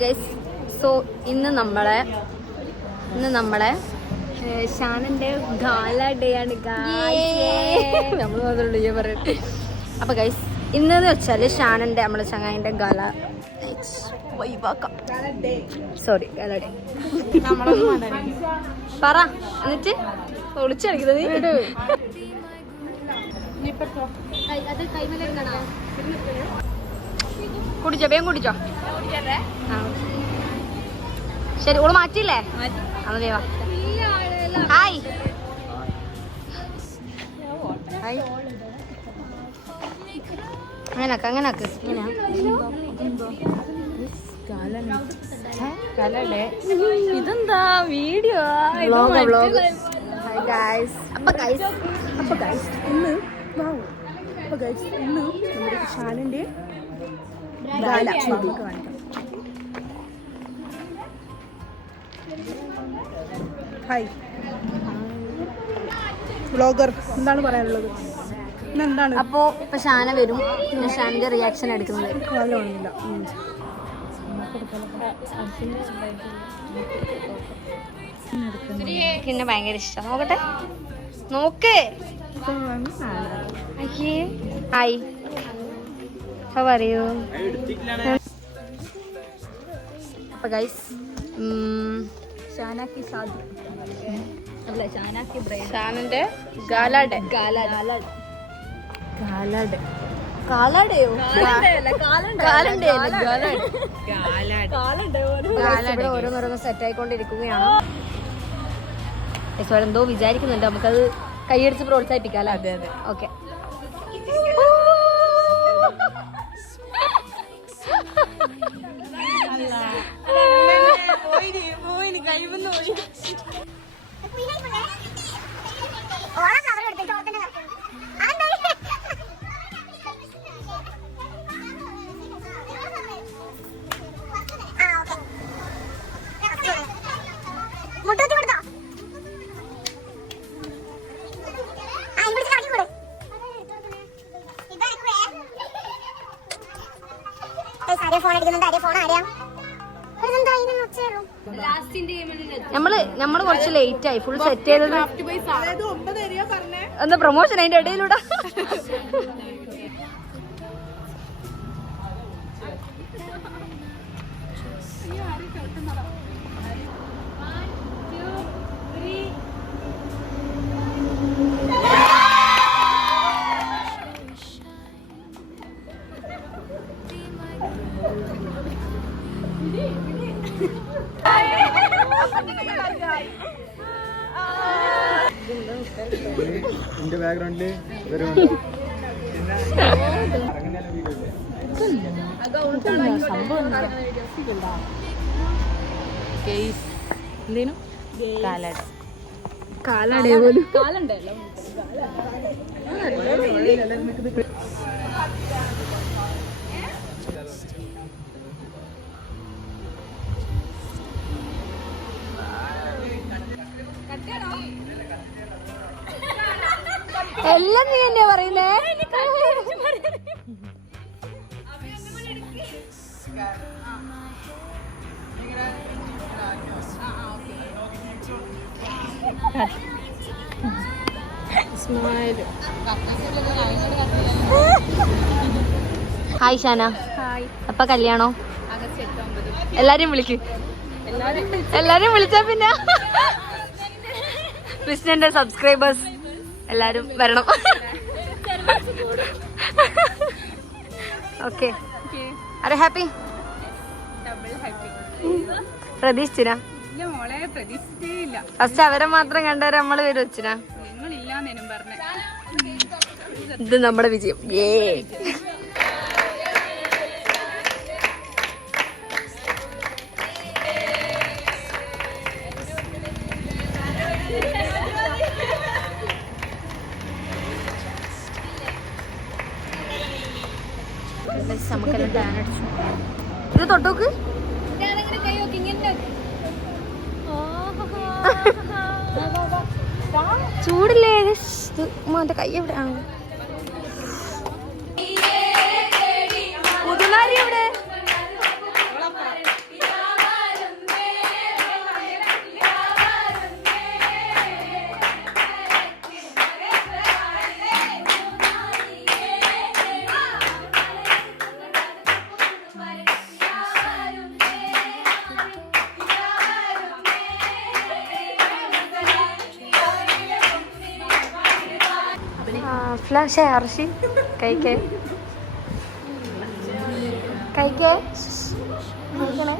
Hi guys. So ഇന്ന് നമ്മളെ ഷാനന്റെ gala day ആണ്. നമ്മൾ മാത്രമേ പറയട്ടെ. അപ്പൊ ഗൈസ് ഇന്നെന്ന് വെച്ചാല് ഷാനന്റെ നമ്മളെ ചങ്ങായിന്റെ ഗാല സോറി ഗാല ഡേ പറ. എന്നിട്ട് ഒളിച്ചടിക്കുന്നത് കുടിച്ചോ, വേഗം കുടിച്ചോ. ശരി, ഓള് മാറ്റിയില്ലേ? അതെ വാ. Hi hi. അങ്ങനാക്ക് അങ്ങനാക്ക്. ഇതെന്താ വീഡിയോ? ഇന്ന് നമ്മുടെ ഷാനിന്റെ ഹായ് വ്ളോഗർ, എന്താണ് പറയാനുള്ളത്? എന്താണ് അപ്പോ ഇപ്പൊ ഷാന വരും, ഷാനിന്റെ റിയാക്ഷൻ എടുക്കുന്നത് പിന്നെ ഭയങ്കര ഇഷ്ടം. നോക്കട്ടെ, നോക്ക്. Hi, how are you? അപ്പൊ ഗൈസ് ഷാനന്റെ ഗാലാഡേ ഓരോന്നോരോന്ന് സെറ്റ് ആയിക്കൊണ്ടിരിക്കുകയാണ്. എന്തോ വിചാരിക്കുന്നുണ്ട്, നമുക്കത് കൈയടിച്ച് പ്രോത്സാഹിപ്പിക്കാലോ. അതെ അതെ, ഓക്കെ. നമ്മള് കുറച്ച് ലേറ്റ് ആയി, ഫുൾ സെറ്റ് ചെയ്തത്. എന്താ പ്രൊമോഷൻ അതിന്റെ ഇടയിലൂടെ? എന്റെ ബാക്ക്ഗ്രൗണ്ടില് കാലടേ പോലും എല്ലാം നീ എന്നെ പറയുന്നേ. ഹായ് ഷാന. അപ്പൊ കല്യാണോ? എല്ലാരും വിളിക്ക്. എല്ലാരും വിളിച്ചാ പിന്നെ കൃഷ്ണന്റെ സബ്സ്ക്രൈബേഴ്സ് എല്ലാരും വരണം. ഓക്കെ, അരെ ഹാപ്പി? പ്രതീക്ഷിച്ചിനാ? ഫസ്റ്റ് അവരെ മാത്രം കണ്ടവരെ നമ്മള് പേര് വെച്ചിനാ. ഇത് നമ്മുടെ വിജയം. നമുക്കെല്ലാം ടാൻ അടിച്ചു. ഇത് തൊട്ടോക്ക്. ചൂടില്ലേ? എന്റെ കൈ എവിടെയാണ്? പുതുനാരി എവിടെ? അർഷില അർഷി കഴിക്കേ കഴിക്കേ കഴിക്കണേ